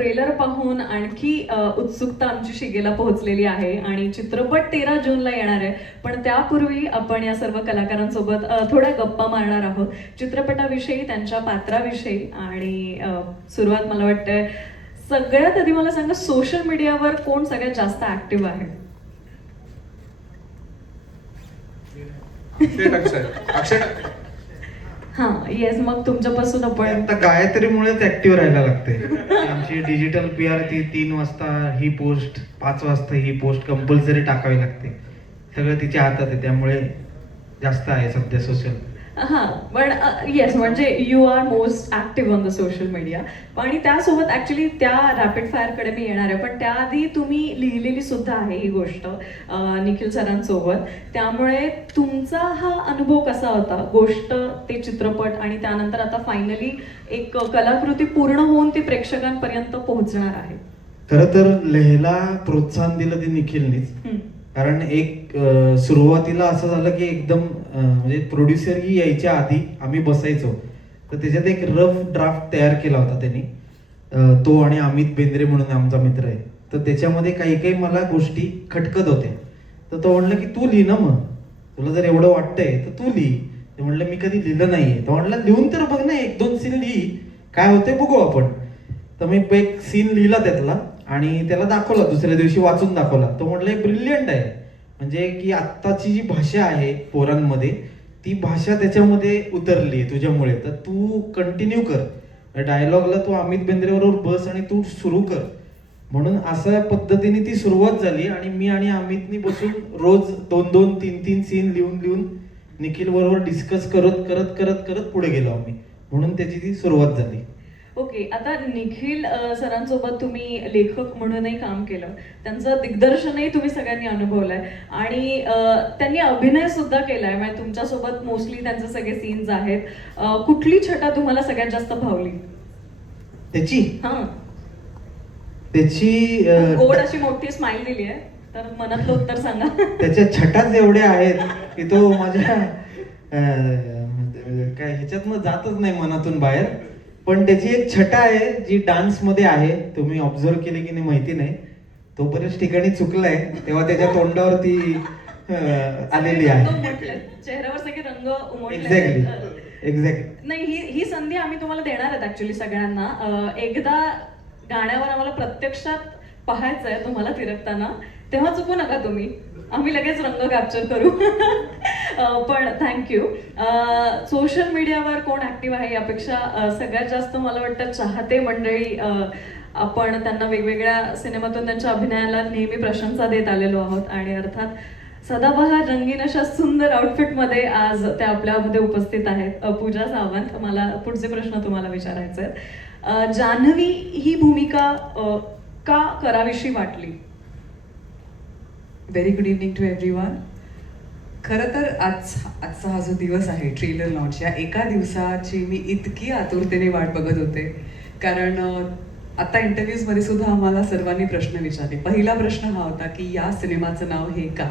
Trailer पाहून आणखी उत्सुकता आमची शिगेला पोहोचलेली आहे आणि चित्रपट 13 जूनला येणार आहे. पण त्यापूर्वी आपण या सर्व कलाकारांसोबत थोड्या गप्पा मारणार आहोत चित्रपटाविषयी, त्यांच्या पात्राविषयी. आणि सुरुवात मला वाटतं सगळ्यात आधी मला सांगा, सोशल मीडियावर कोण सगळ्यात जास्त ऍक्टिव्ह आहे? अक्षय हा येस, मग तुमच्यापासून आपण. आता गायत्रीमुळेच ऍक्टिव्ह राहायला लागते. आमची डिजिटल PR ती 3 वाजता ही पोस्ट, 5 वाजता ही पोस्ट कंपल्सरी टाकावी लागते. सगळं तिच्या हातात आहे, त्यामुळे जास्त आहे सध्या सोशल. हां, पण येस, म्हणजे you are most active on the social media. आणि त्यासोबत ऍक्च्युली त्या रॅपिड फायरकडे मी येणार आहे, पण त्याआधी तुम्ही लिहिलेली सुद्धा आहे ही गोष्ट निखिल सरांसोबत. त्यामुळे तुमचा हा अनुभव कसा होता? गोष्ट, ते चित्रपट, आणि त्यानंतर आता फायनली एक कलाकृती पूर्ण होऊन ती प्रेक्षकांपर्यंत पोहोचणार आहे. खरं तर लेहला प्रोत्साहन दिलं ते निखिलनीच. कारण एक सुरुवातीला असं झालं की एकदम म्हणजे प्रोड्युसर ही यायच्या आधी आम्ही बसायचो, तर त्याच्यात एक रफ ड्राफ्ट तयार केला होता त्यांनी. तो आणि अमित बेंद्रे म्हणून आमचा मित्र आहे, तर त्याच्यामध्ये काही काही मला गोष्टी खटकत होत्या. तर तो म्हणलं की तू लिही ना, मग तुला जर एवढं वाटतंय तर तू लिही. ते म्हणलं मी कधी लिहिलं नाहीये. तो म्हणलं लिहून तर बघ ना, 1-2 सीन लिही, काय होतंय बघू आपण. तर मी एक सीन लिहिला त्यातला आणि त्याला दाखवला, दुसऱ्या दिवशी वाचून दाखवला. तो म्हटलं ब्रिलियंट आहे, म्हणजे की आत्ताची जी भाषा आहे पोरांमध्ये, ती भाषा त्याच्यामध्ये उतरली आहे तुझ्यामुळे, तर तू कंटिन्यू कर डायलॉगला, तू अमित बेंद्रे बरोबर बस आणि तू सुरू कर. म्हणून अशा पद्धतीने ती सुरुवात झाली आणि मी आणि अमितनी बसून रोज 2-2, 3-3 सीन लिहून लिहून निखिल बरोबर डिस्कस करत करत करत करत पुढे गेलो आम्ही. म्हणून त्याची ती सुरुवात झाली. ओके, आता निखिल सरांसोबत तुम्ही लेखक म्हणूनही काम केलं, त्यांचं दिग्दर्शनही तुम्ही सगळ्यांनी अनुभवलंय आणि त्यांनी अभिनय सुद्धा केलाय. म्हणजे तुमच्यासोबत मोस्टली त्यांचे सगळे सीन्स आहेत. कुठली छटा तुम्हाला सगळ्यात जास्त भावली त्याची? हां, त्याची गोड अशी मोठी स्माइल दिली आहे, तर मनातलं उत्तर सांगा. त्याच्या छटाच एवढ्या आहेत की तो माझ्या काय ह्याच्यातनं जातच नाही मनातून बाहेर. पण त्याची एक छटा आहे जी डान्स मध्ये आहे. तुम्ही ऑब्झर्व केली की नाही माहिती नाही, तो बऱ्याच ठिकाणी चुकलाय तेव्हा त्याच्या तोंडावरती आलेली आहे. चेहऱ्यावर सगळे रंग उमटले. एक्झॅक्टली. नाही, ही संधी आम्ही तुम्हाला देणार आहेत ऍक्च्युली सगळ्यांना. एकदा गाण्यावर आम्हाला प्रत्यक्षात पाहायचंय तुम्हाला थिरकताना, तेव्हा चुकू नका तुम्ही, आम्ही लगेच रंग कॅप्चर करू. पण थँक्यू. सोशल मीडियावर कोण ऍक्टिव्ह आहे यापेक्षा सगळ्यात जास्त मला वाटतं चाहते मंडळी. आपण त्यांना वेगवेगळ्या सिनेमातून त्यांच्या अभिनयाला नेहमी प्रशंसा देत आलेलो आहोत आणि अर्थात सदाबहार रंगीन अशा सुंदर आउटफिटमध्ये आज त्या आपल्यामध्ये उपस्थित आहेत. पूजा सावंत, मला पुढचे प्रश्न तुम्हाला विचारायचे आहेत. जान्हवी ही भूमिका का करावीशी वाटली? Very good evening to everyone. खरं तर आजचा हा जो दिवस आहे ट्रेलर लॉन्च, या एका दिवसाची मी इतकी आतुरतेने वाट बघत होते. कारण आता इंटरव्ह्यूजमध्ये सुद्धा आम्हाला सर्वांनी प्रश्न विचारले. पहिला प्रश्न हा होता की या सिनेमाचं नाव हे का?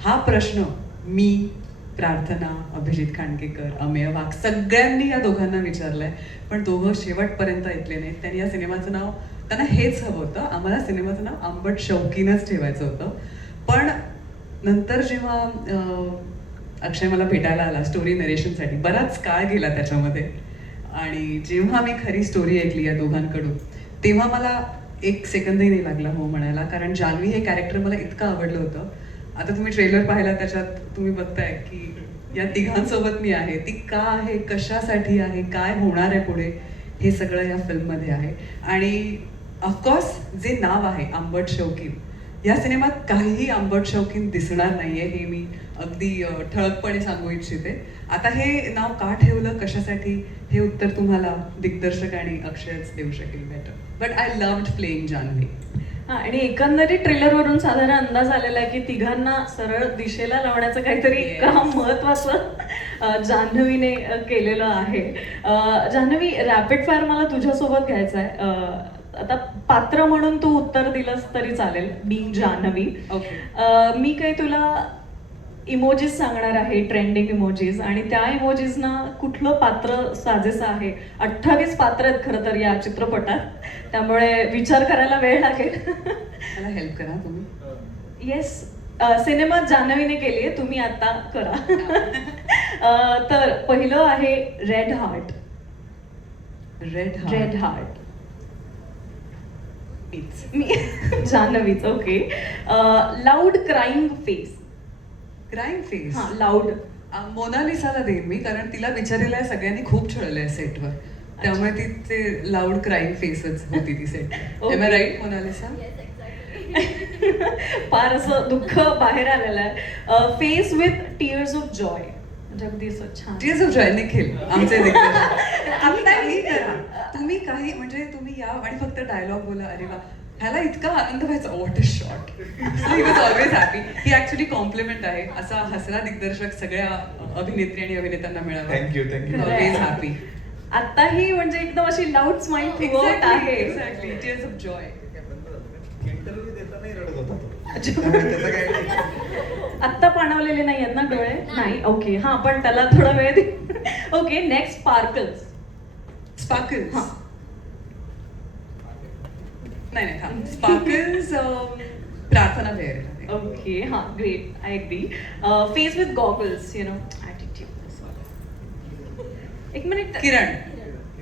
हा प्रश्न मी, प्रार्थना, अभिजित खांडकेकर, अमेय वाघ सगळ्यांनी या दोघांना विचारलाय, पण दोघं शेवटपर्यंत ऐकले नाहीत. त्यांनी या सिनेमाचं नाव, त्यांना हेच हवं होतं, आम्हाला सिनेमाचं नाव आंबट शौकीनच ठेवायचं होतं. पण नंतर जेव्हा अक्षय मला भेटायला आला स्टोरी नरेशनसाठी, बराच काळ गेला त्याच्यामध्ये, आणि जेव्हा मी खरी स्टोरी ऐकली या दोघांकडून, तेव्हा मला एक सेकंदही नाही लागला हो म्हणायला. कारण जान्हवी हे कॅरेक्टर मला इतकं आवडलं होतं. आता तुम्ही ट्रेलर पाहिला, त्याच्यात तुम्ही बघताय की या तिघांसोबत मी आहे. ती का आहे, कशासाठी आहे, काय होणार आहे पुढे, हे सगळं या फिल्ममध्ये आहे. आणि ऑफकोर्स जे नाव आहे आंबट शौकीन, या सिनेमात काहीही आंबट शौकीन दिसणार नाहीये, हे मी अगदी ठळकपणे सांगू इच्छिते. आता हे नाव का ठेवलं, कशासाठी, हे उत्तर तुम्हाला दिग्दर्शक आणि अक्षयच देऊ शकेल better. But I loved playing Jahnavi. आणि एकंदरीत ट्रेलरवरून साधारण अंदाज आलेला आहे की तिघांना सरळ दिशेला लावण्याचं काहीतरी काम महत्वाचं जान्हवीने केलेलं आहे. जान्हवी, रॅपिड फायर मला तुझ्यासोबत घ्यायचं आहे. आता पात्र म्हणून तू उत्तर दिलंस तरी चालेल, बी जान्हवी. ओके. मी काही तुला इमोजीज सांगणार आहे, ट्रेंडिंग इमोजीज, आणि त्या इमोजीजना कुठलं पात्र साजेसं आहे. 28 पात्र आहेत खरं तर या चित्रपटात, त्यामुळे विचार करायला वेळ लागेल. मला हेल्प करा तुम्ही. येस, सिनेमा जान्हवीने केली आहे, तुम्ही आता करा. तर पहिलं आहे रेड हार्ट. रेड हार्ट मी जान्हवीच. Okay. Loud crying face. Crime face. हा, लाऊड. मोनालिसाला देईन मी, कारण तिला बिचारीला सगळ्यांनी खूप छळलंय सेटवर, त्यामुळे ती ते लाऊड क्राईम फेसच होती ती set. Am I right Monalisa? फार असं दुःख बाहेर आलेलं आहे. Face with tears of joy. म्हणजे अगदी असं छान. Tears of Joy. निखिल आमचे तुम्ही काही करा, तुम्ही काही म्हणजे तुम्ही या आणि फक्त डायलॉग बोला, अरे वा ह्याला इतका आनंद व्हायचा, what a shot. He was always happy. ही ऍक्च्युली कॉम्प्लिमेंट आहे. असा हसरा दिग्दर्शक सगळ्या अभिनेत्री आणि अभिनेत्यांना मिळावा. Thank you thank you. Always happy. आताही म्हणजे एकदम अशी लाऊड स्माइल फुगवत आहे. Exactly. Tears of joy. Interview देतानाही रडत होता तो. अच्छा. त्याचं काय नाही. आत्ता पाणवलेले नाही आहेत ना डोळे? नाही. ओके, हा, पण त्याला थोडा वेळ दे. Okay, next sparkles. स्पार्कल्स. नाही स्पार्कल्स. प्रार्थना बेअर. ओके, हा, great, I agree. Face with goggles, you know, attitude. एक मिनिट. किरण.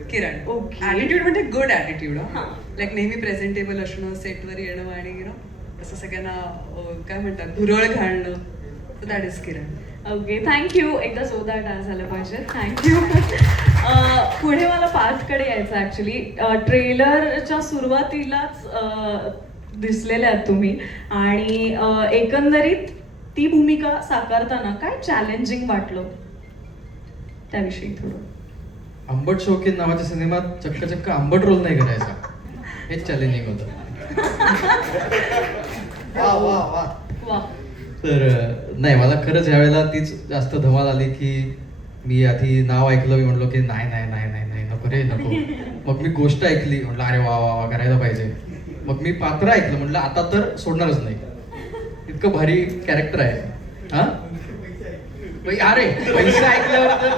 Okay. ऍटिट्यूड म्हणजे गुड ऍटिट्यूड. हा. लाईक नेहमी प्रेझेंटेबल असणं, सेटवर येणं आणि यु नो असं सगळ्यांना काय म्हणतात भुरळ घालणं. So that is Kiran. Okay, thank you. एकदा जोरदार डान्स झालं पाहिजे. थँक्यू. पुढे मला पार्थकडे यायचं ॲक्च्युली. ट्रेलरच्या सुरुवातीलाच दिसलेले आहात तुम्ही, आणि एकंदरीत ती भूमिका साकारताना काय चॅलेंजिंग वाटलं त्याविषयी थोडं. आंबट शौकीन नावाच्या सिनेमात चक्क आंबट रोल नाही करायचा, हेच चॅलेंजिंग होतं. वा वा वा. वा. तर नाही, मला खरंच यावेळेला तीच जास्त धमाल आली की मी आधी नाव ऐकलं, मी म्हणलो की नाही नाही नाही नाही नाही नको रे नको. मग मी गोष्ट ऐकली, म्हटलं अरे वा वा वा करायला पाहिजे. मग मी पात्र ऐकलं, म्हटलं आता तर सोडणारच नाही, इतकं भारी कॅरेक्टर आहे. हा अरे पैसे ऐकल्यावर तर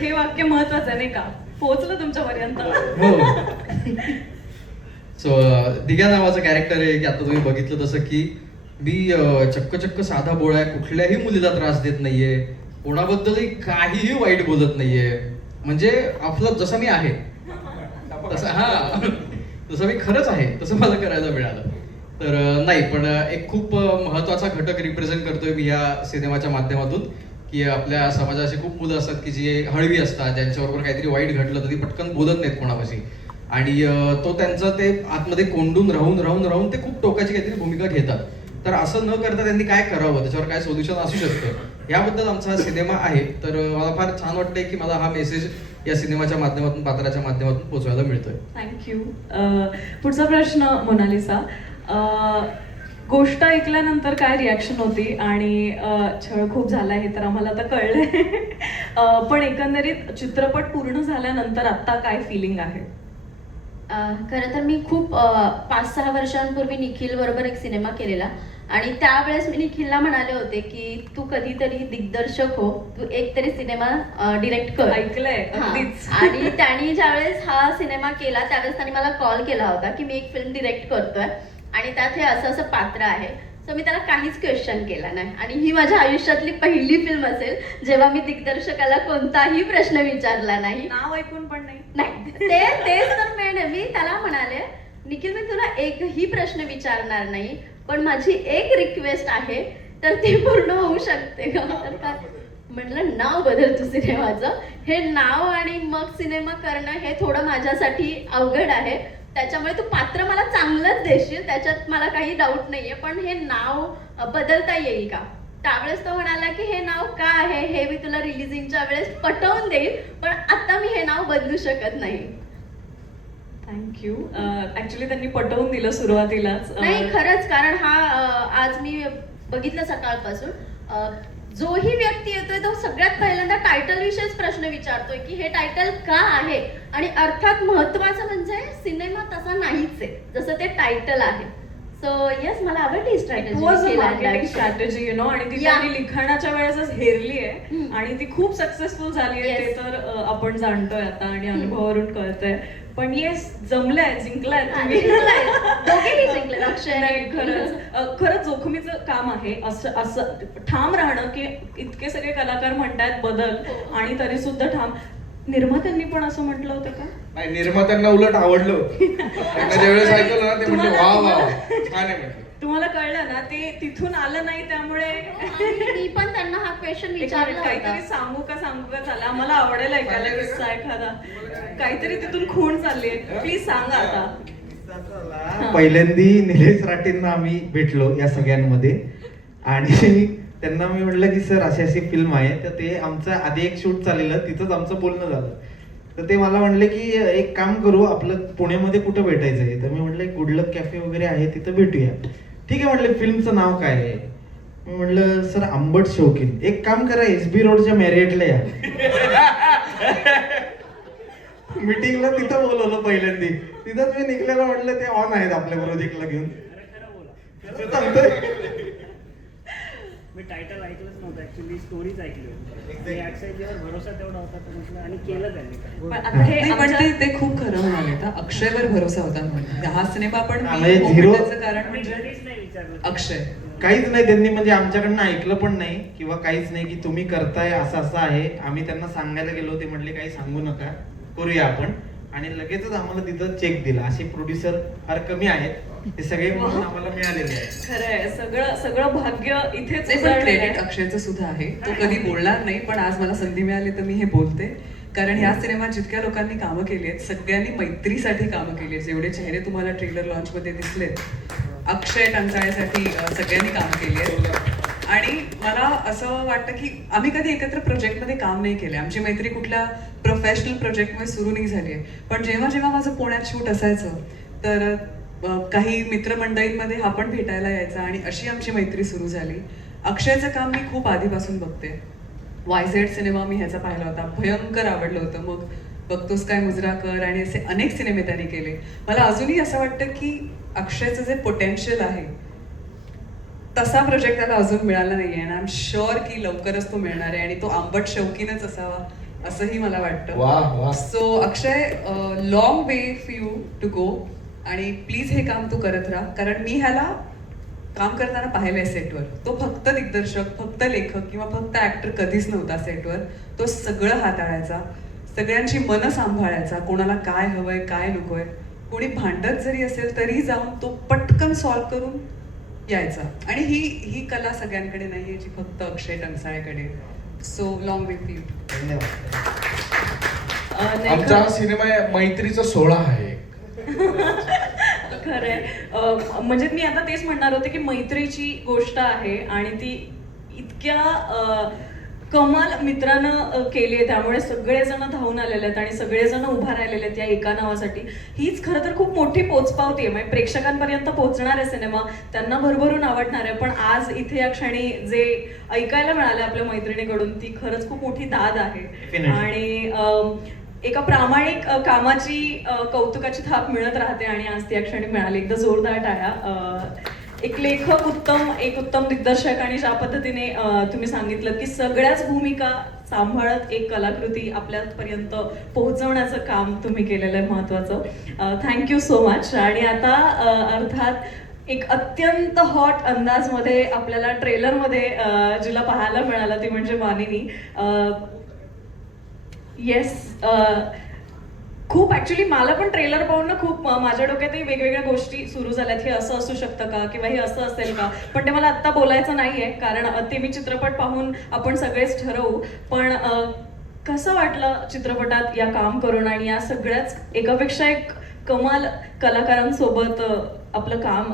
हे वाक्य महत्वाचं नाही का? पोहोचलं तुमच्यापर्यंत. हो. सो दिघा नावाचं कॅरेक्टर आहे की आता तुम्ही बघितलं तसं की मी चक्क साधा बोळा आहे, कुठल्याही मुलीला त्रास देत नाहीये, कोणाबद्दलही काहीही वाईट बोलत नाहीये, म्हणजे आपलं जसं मी आहे तसं मी खरंच आहे तसं मला करायला मिळालं. तर नाही, पण एक खूप महत्वाचा घटक रिप्रेझेंट करतोय मी या सिनेमाच्या माध्यमातून, की आपल्या समाजात अशी खूप मुलं असतात की जी हळवी असतात, ज्यांच्याबरोबर काहीतरी वाईट घडलं तर ती पटकन बोलत नाहीत कोणापाशी, आणि तो त्यांचं ते आतमध्ये कोंडून राहून ते खूप टोकाची काहीतरी भूमिका घेतात. तर असं न करता त्यांनी काय करावं, त्याच्यावर काय सोल्युशन असू शकतं, याबद्दल आमचा हा सिनेमा आहे. तर मला फार छान वाटतंय की मला हा मेसेज या सिनेमाच्या माध्यमातून, पात्राच्या माध्यमातून पोहोचवायला मिळतोय. थँक्यू. पुढचा प्रश्न मोनालिसा. गोष्ट ऐकल्यानंतर काय रिॲक्शन होती, आणि छळ खूप झाला हे तर आम्हाला आता कळलंय. पण एकंदरीत चित्रपट पूर्ण झाल्यानंतर आता काय फिलिंग आहे? खरं तर मी खूप 5-6 वर्षांपूर्वी निखिल बरोबर एक सिनेमा केलेला, आणि त्यावेळेस मी निखिलला म्हणाले होते की तू कधीतरी दिग्दर्शक हो, तू एक तरी सिनेमा डिरेक्ट कर. ऐकलंय हा. अगदीच. आणि त्यांनी ज्यावेळेस हा सिनेमा केला त्यावेळेस त्यांनी मला कॉल केला होता की मी एक फिल्म डिरेक्ट करतोय आणि त्यात हे असं असं पात्र आहे. सो मी त्याला काहीच क्वेश्चन केला नाही, आणि ही माझ्या आयुष्यातली पहिली फिल्म असेल जेव्हा मी दिग्दर्शकाला कोणताही प्रश्न विचारला नाही. नाव ऐकून पण नाही. तेच तर मेन आहे. मी त्याला म्हणाले निखिल, मी तुला एकही प्रश्न विचारणार नाही, पण माझी एक रिक्वेस्ट आहे, तर ती पूर्ण होऊ शकते का? तर काय म्हटलं, नाव बदल तू सिनेमाचं. हे नाव आणि मग सिनेमा करणं हे थोडं माझ्यासाठी अवघड आहे, त्याच्यामुळे तू पात्र मला चांगलंच देशील, त्याच्यात मला काही डाऊट नाहीये, पण हे नाव बदलता येईल का? त्यावेळेस तो म्हणाला की हे नाव का आहे हे मी तुला रिलीजिंगच्या वेळेस पटवून देईल, पण आता मी हे नाव बदलू शकत नाही. थँक्यू. ऍक्च्युली त्यांनी पटवून दिलं सुरुवातीलाच. नाही खरंच, कारण हा आज मी बघितलं सकाळपासून जोही व्यक्ती येतोय तो सगळ्यात पहिल्यांदा टायटल विषयीच प्रश्न विचारतोय की हे टायटल का आहे, आणि अर्थात महत्वाचं म्हणजे सिनेमा तसा नाहीच आहे जसं ते टायटल आहे. सो येस मला आवडली it strategy was a marketing strategy you know, आणि ती Yeah. त्यांनी लिखाणाच्या वेळेसच हेरली आहे हम्म. आणि ती खूप सक्सेसफुल झाली आहे ते Yes. तर आपण जाणतोय आता आणि अनुभवावरून कळतंय. पण येस, जमलंय, जिंकलाय तुम्ही. दोघेही जिंकले अक्षय नाही आणि खरंच खरंच जोखमीचं काम आहे असं असं ठाम राहणं की इतके सगळे कलाकार म्हणतायत बदल हो. आणि तरी सुद्धा ठाम. निर्मात्यांनी पण असं म्हटलं होतं का? नाही, निर्मात्यांना उलट आवडलं. त्यांना ज्यावेळेस ऐकलं ना ते म्हणजे वा वा वा, छान आहे म्हटलं. तुम्हाला कळलं ना ते तिथून आलं नाही त्यामुळे आणि मी पण त्यांना हा क्वेश्चन विचारला काहीतरी होता. सांगू का चला, मला आवडेल ऐकायला किस्सा एखादा. काहीतरी तिथून खूण चालली आहे, प्लीज सांगा आता. पहिल्यांदी निलेश राटेंना आम्ही भेटलो या सगळ्यांमध्ये आणि त्यांना मी म्हटलं की सर अशी अशी फिल्म आहे, तर ते आमचं आधी एक शूट चाललेलं, तिथंच आमचं बोलणं झालं. तर ते मला म्हणले की एक काम करू, आपलं पुण्यामध्ये कुठं भेटायचं आहे. तर मी म्हटलं गुडलक कॅफे वगैरे आहे, तिथं भेटूया. ठीक आहे म्हटलं, फिल्मचं नाव काय आहे? मी म्हटलं सर आंबट शौकीन. एक काम करा, SB रोडच्या मॅरियटला या. मीटिंगला तिथं बोलवलं पहिल्यांदी. तिथंच मी निघलेलं, म्हटलं ते ऑन आहेत आपल्या प्रोजेक्टला घेऊन. मी टायटल ऐकलंच नव्हतं, ऍक्च्युली स्टोरीच ऐकली होती. अक्षयजीवर भरोसा तेवढा होता तर म्हटलं, आणि केलं त्यांनी. पण आता हे नाही, पण आमच्या- ते खूप खरं म्हणाले. आता अक्षयवर भरोसा होता म्हणून हा सिनेमा पण हा, मी म्हणजे हो zero- म्हणण्याचं कारण मी म्हणजे घरीच नाही विचारलं. अक्षय. काहीच नाही त्यांनी म्हणजे आमच्याकडनं ऐकलं पण नाही किंवा काहीच नाही की तुम्ही करताय असं असं आहे. आम्ही त्यांना सांगायला गेलो, ते म्हटले काही सांगू नका, करूया आपण. आणि लगेचच आम्हाला तिथं चेक दिला. असे प्रोड्युसर फार कमी आहेत, ते सगळे म्हणून आम्हाला मिळालेले आहेत. खरंय, सगळं सगळं भाग्य इथेच ते पण उजळलेलं क्रेडिट आहे. अक्षयचं सुद्धा आहे. तो कधी बोलणार नाही, पण आज मला संधी मिळाली तर मी हे बोलते. कारण ह्या सिनेमात जितक्या लोकांनी कामं केली आहेत, सगळ्यांनी मैत्रीसाठी कामं केली आहेत. जेवढे चेहरे तुम्हाला ट्रेलर लॉन्च मध्ये दिसलेत, अक्षय टंचाळेसाठी सगळ्यांनी कामं केली आहेत. आणि मला असं वाटतं की आम्ही कधी एकत्र प्रोजेक्टमध्ये काम नाही केले. आमची मैत्री कुठल्या प्रोफेशनल प्रोजेक्टमध्ये सुरू नाही झाली आहे. पण जेव्हा जेव्हा माझं पुण्यात शूट असायचं तर काही मित्रमंडळींमध्ये हा पण भेटायला यायचा आणि अशी आमची मैत्री सुरू झाली. अक्षयचं काम मी खूप आधीपासून बघते. YZ सिनेमा मी ह्याचा पाहिला होता, भयंकर आवडलं होतं. मग बघतोस काय मुजरा कर आणि असे अनेक सिनेमे त्यांनी केले. मला अजूनही असं वाटतं की अक्षयचं जे पोटेन्शियल आहे तसा प्रोजेक्ट त्याला अजून मिळाला नाही आहे. आणि आय एम शुअर की लवकरच तो मिळणार आहे आणि तो आंबट शौकीनच असावा असंही मला वा, वाटतं. वा. So Akshay, long way for you to go. आणि प्लीज हे काम तू करत राहा. कारण मी ह्याला काम करताना पाहिलंय सेटवर. तो फक्त दिग्दर्शक, फक्त लेखक किंवा फक्त ऍक्टर कधीच नव्हता सेटवर. तो सगळं हाताळायचा, सगळ्यांची मनं सांभाळायचा, कोणाला काय हवंय काय नकोय. कोणी भांडत जरी असेल तरी जाऊन तो पटकन सॉल्व्ह करून यायचा. आणि ही कला सगळ्यांकडे नाहीये जी फक्त अक्षय टंचाळेकडे. So long way for you. धन्यवाद. आमचा हा सिनेमा मैत्रीचा सोहळा आहे. खरंय. म्हणजे मी आता तेच म्हणणार होते की मैत्रीची गोष्ट आहे आणि ती इतक्या कमाल मित्रानं केली आहे, त्यामुळे सगळेजण धावून आलेले आहेत आणि सगळेजण उभा राहिलेले आहेत या एका नावासाठी. हीच खरं तर खूप मोठी पोचपावती आहे. म्हणजे प्रेक्षकांपर्यंत पोहोचणार आहे सिनेमा, त्यांना भरभरून आवडणार आहे. पण आज इथे या क्षणी जे ऐकायला मिळालं आपल्या मैत्रिणीकडून ती खरंच खूप मोठी दाद आहे. Definitely. आणि एका प्रामाणिक कामाची कौतुकाची थाप मिळत राहते आणि आज ती या क्षणी मिळाली. एकदा जोरदार टाळ्या. एक लेखक उत्तम, एक उत्तम दिग्दर्शक आणि ज्या पद्धतीने तुम्ही सांगितलं की सगळ्याच भूमिका सांभाळत एक कलाकृती आपल्यापर्यंत पोहोचवण्याचं काम तुम्ही केलेलं आहे महत्वाचं. Thank you so much. आणि आता अर्थात एक अत्यंत हॉट अंदाजमध्ये आपल्याला ट्रेलरमध्ये जिला पाहायला मिळालं ती म्हणजे मानिनी. येस, खूप ऍक्च्युली मला पण ट्रेलर पाहून ना खूप माझ्या डोक्यातही वेगवेगळ्या गोष्टी सुरू झाल्यात. हे असं असू शकतं का किंवा हे असं असेल का, पण ते मला आत्ता बोलायचं नाहीये कारण ते मी चित्रपट पाहून आपण सगळेच ठरवू. पण कसं वाटलं चित्रपटात या काम करून आणि या सगळ्याच एकापेक्षा एक कमाल कलाकारांसोबत आपलं काम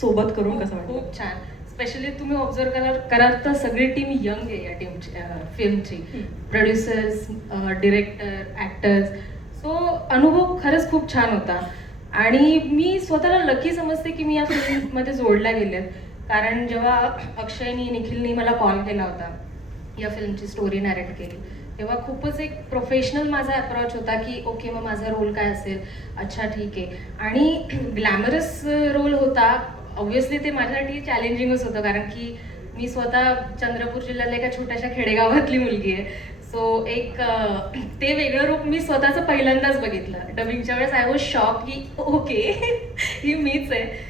सोबत करून कसं वाटलं? खूप छान. स्पेशली तुम्ही ऑब्झर्व कराल तर सगळी टीम यंग आहे या टीमची, फिल्मची. Producers, director, actors. सो अनुभव खरंच खूप छान होता आणि मी स्वतःला लकी समजते की मी या फिल्ममध्ये जोडल्या गेले. कारण जेव्हा अक्षयनी, निखिलनी मला कॉल केला होता, या फिल्मची स्टोरी नॅरेट केली, तेव्हा खूपच एक प्रोफेशनल माझा अप्रोच होता की ओके मग माझा रोल काय असेल, अच्छा ठीक आहे. आणि ग्लॅमरस रोल होता, ऑब्व्हियसली ते माझ्यासाठी चॅलेंजिंगच होतं, कारण की मी स्वतः चंद्रपूर जिल्ह्यातल्या एका छोट्याशा खेडेगावातली मुलगी आहे. सो एक ते वेगळं रूप मी स्वतःचं पहिल्यांदाच बघितलं. डबिंगच्या वेळेस आय वॉज शॉक की ओके ही मीच आहे.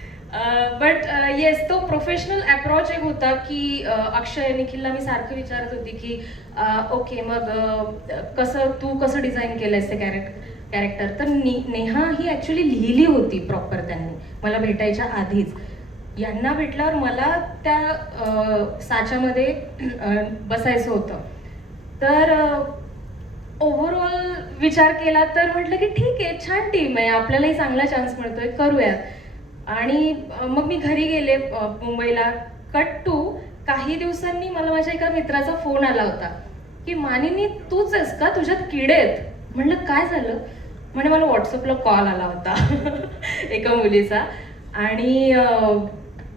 बट येस, तो प्रोफेशनल अप्रोच एक होता की अक्षय निखिलला मी सारखं विचारत होती की ओके मग तू कसं डिझाईन केलंयस ते कॅरेक्टर. तर नेहा ही ॲक्च्युली लिहिली होती प्रॉपर त्यांनी मला भेटायच्या आधीच. यांना भेटल्यावर मला त्या साच्यामध्ये बसायचं होतं. तर ओव्हरऑल विचार केला तर म्हटलं की ठीक आहे, छान टीम आहे, आपल्यालाही चांगला चान्स मिळतोय, करूयात. आणि मग मी घरी गेले मुंबईला. कट टू काही दिवसांनी मला माझ्या एका मित्राचा फोन आला होता की मानिनी तूच आहेस का, तुझ्यात किडे आहेत. म्हणलं काय झालं. म्हणे मला व्हॉट्सअपला कॉल आला होता एका मुलीचा, आणि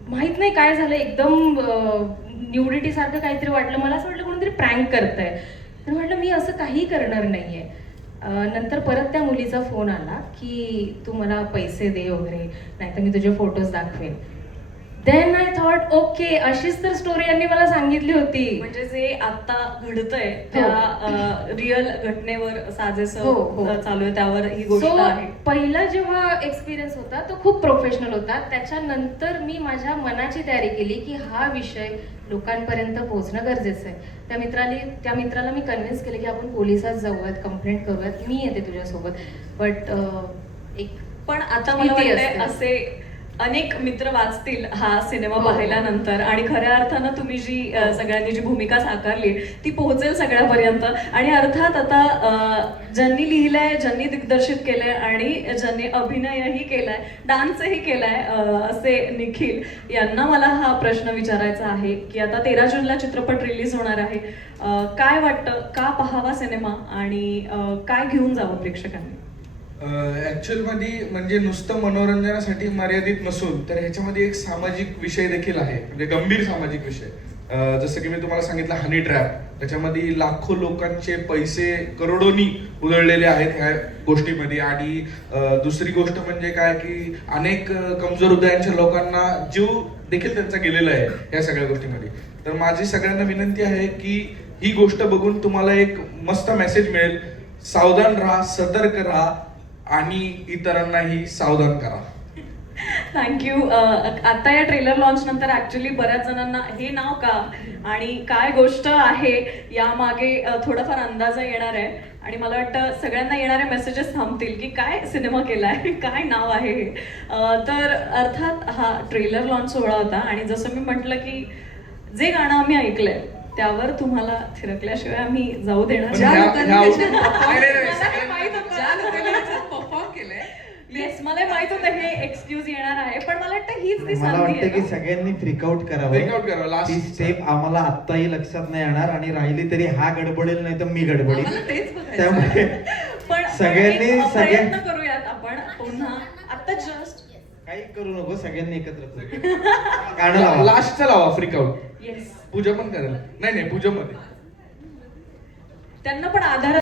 माहित नाही काय झालं, एकदम न्यूडिटी सारखं काहीतरी वाटलं मला. असं वाटलं कोणीतरी प्रँक करतंय. तर म्हटलं मी असं काही करणार नाहीये. नंतर परत त्या मुलीचा फोन आला की तू मला पैसे दे वगैरे, नाहीतर मी तुझे फोटोज दाखवेन. देन आय थॉट ओके, अशीच तर स्टोरी यांनी मला सांगितली होती. म्हणजे जे आता घडतंय त्या रिअल घटनेवर साजेसं हो, हो. चालू आहे, त्यावर ही गोष्ट सो आहे. पहिला जेव्हा एक्सपिरियन्स होता तो खूप प्रोफेशनल होता. त्याच्यानंतर मी माझ्या मनाची तयारी केली की हा विषय लोकांपर्यंत पोहोचणं गरजेचं आहे. त्या मित्राला मी कन्व्हिन्स केले की आपण पोलिसात जाऊयात, कंप्लेंट करूयात, मी येते तुझ्यासोबत. बट एक पण आता मला भीती वाटतंय असते. असे अनेक मित्र वाचतील हा सिनेमा हो. पाहिल्यानंतर, आणि खऱ्या अर्थानं तुम्ही जी सगळ्यांनी जी भूमिका साकारली ती पोहोचेल सगळ्यापर्यंत. आणि अर्थात आता ज्यांनी लिहिलंय, ज्यांनी दिग्दर्शित केलंय आणि ज्यांनी अभिनयही केलाय, डान्सही केलाय असे निखिल यांना मला हा प्रश्न विचारायचा आहे की आता 13 जूनला चित्रपट रिलीज होणार आहे. काय वाटतं, का पाहावा सिनेमा आणि काय घेऊन जावं प्रेक्षकांनी? ऍक्च्युअल मध्ये म्हणजे नुसतं मनोरंजनासाठी मर्यादित नसून तर ह्याच्यामध्ये एक सामाजिक विषय देखील आहे, म्हणजे गंभीर सामाजिक विषय. जसं की मी तुम्हाला सांगितलं हनी ट्रॅप, त्याच्यामध्ये लाखो लोकांचे पैसे करोडोनी उधळलेले आहेत ह्या गोष्टीमध्ये. आणि दुसरी गोष्ट म्हणजे काय की अनेक कमजोर हृदयांच्या लोकांना जीव देखील त्यांचा गेलेला आहे या सगळ्या गोष्टीमध्ये. तर माझी सगळ्यांना विनंती आहे की ही गोष्ट बघून तुम्हाला एक मस्त मेसेज मिळेल. सावधान राहा, सतर्क राहा आणि इतरांनाही सावधान करा. थँक्यू. आता या ट्रेलर लॉन्च नंतर ऍक्च्युली बऱ्याच जणांना हे नाव का आणि काय गोष्ट आहे यामागे थोडाफार अंदाज येणार आहे. आणि मला वाटतं सगळ्यांना येणारे मेसेजेस थांबतील की काय सिनेमा केलाय, काय नाव आहे हे. तर अर्थात हा ट्रेलर लॉन्च सोहळा होता, आणि जसं मी म्हटलं की जे गाणं आम्ही ऐकलंय त्यावर तुम्हाला थिरकल्याशिवाय आम्ही जाऊ देणार पण ज्या नाही. लोकांनी ह्या- याच्यात नाही, perform- नाही, नाही, मला हे माहित होतं. ज्या लोकांनी याच्यात परफॉर्म केलंय, येस, मला माहित होतं हे एक्सक्यूज येणार आहे, पण मला वाटतं हीच ती मला संधी वाटतं की आहे. सगळ्यांनी फ्रिकआउट Freak out करावं. करावं. Last- ती स्टेप आम्हाला आत्ताही लक्षात नाही येणार, आणि राहिली तरी हा गडबडेल नाही तर मी गडबडेल. आम्हाला तेच बघायचं. त्यामुळे पण सगळ्यांनी एक सगळ्या प्रयत्न करूयात आपण पुन्हा. आता जस्ट काही करू नको, सगळ्यांनी एकत्र करू. गाणं लावा. लास्टचा लावा फ्रीक आउट. येस, पूजा पण करेल. नाही पूजा मध्ये त्यांना पण आधार